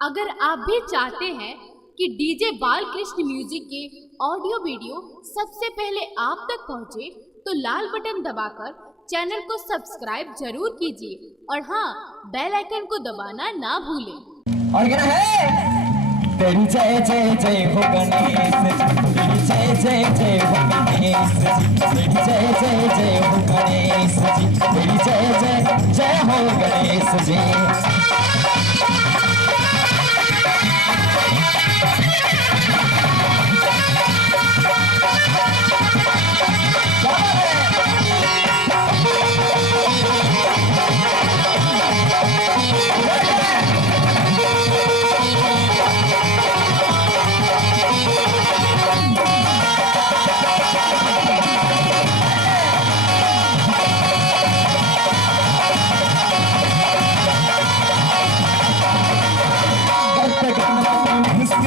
अगर आप भी चाहते हैं कि डीजे बालकृष्ण म्यूजिक के ऑडियो वीडियो सबसे पहले आप तक पहुंचे, तो लाल बटन दबाकर चैनल को सब्सक्राइब जरूर कीजिए और हाँ, बेल आइकन को दबाना ना भूलें। और क्या है? तेरी जय जय जय हो गणेश, तेरी जय जय जय हो गणेश, तेरी जय जय जय हो गणेश, तेरी जय जय जय हो गणेश जी।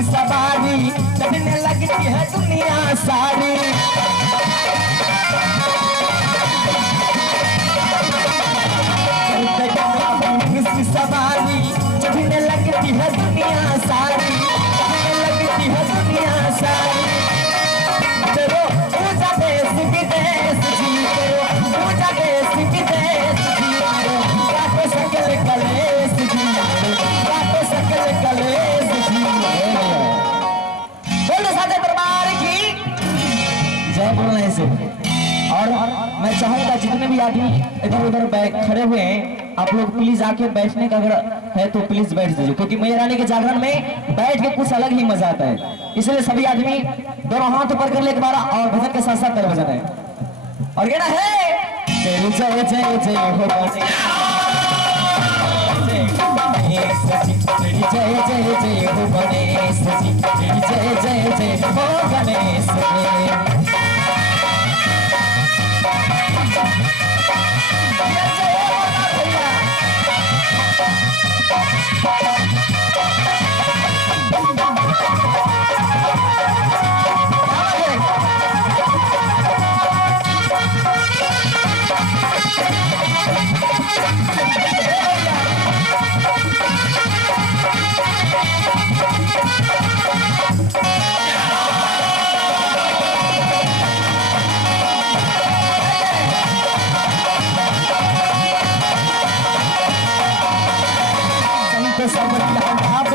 सवारी चढ़ने लगती है दुनिया सारी, सवारी चढ़ने लगती है दुनिया सारी, चढ़ने लगती है दुनिया सारी। चलो पूजा देश विदेश जी, करो पूजा देश विदेश जी, काटो सकल कलेश जी, काटो सकल कलेश जी। बोलना है इसे। और मैं चाहूंगा जितने भी आदमी इधर उधर खड़े हुए हैं, आप लोग प्लीज आके बैठने का अगर है तो प्लीज बैठ दीजिए, क्योंकि मैया रानी के जागरण में बैठ के कुछ अलग ही मजा आता है। इसलिए सभी आदमी दोनों हाथ ऊपर कर ले एक बार और भजन के साथ साथ तेरे भजन है। और कहना है तेरी जय जय जय हो गणेश, तेरी जय जय जय हो गणेश, तेरी जय जय जय हो गणेश।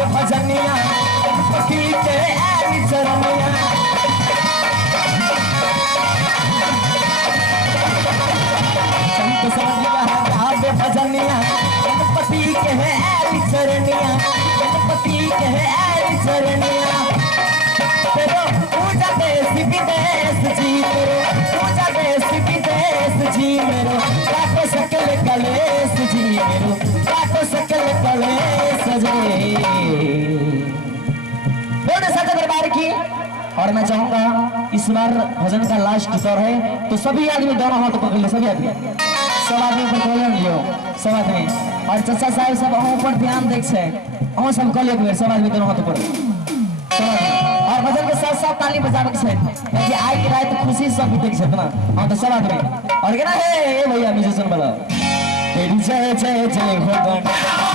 भजनिया पति के ऐली चरनिया, संत समझिया भजनिया गणपति के है ऐली चरनिया, गणपति के है ऐली चरनिया। तेरो पूजा देश विदेश जी, तेरो पूजा देश विदेश जी, मेरो काटो सकल कलेश जी, मेरो काटो सकल कलेश जी। दरबार की। और मैं चाहूंगा इस बार भजन का लास्ट दौर है, तो सभी आदमी दोनों हाथ पकड़ ले, सभी आदमी सब आदमी ऊपर लियो, सब आदमी। और चचा साहब सब ऊपर ध्यान देख से सब कल एक बेर सब आदमी दोनों हाथ ऊपर, और भजन के साथ साथ ताली बजावे के छै, क्योंकि आज की रात खुशी सब देख छै ना। हां तो सब आदमी और कहना है ए भैया म्यूजिशियन वाला, तेरी जय जय जय हो गणेश।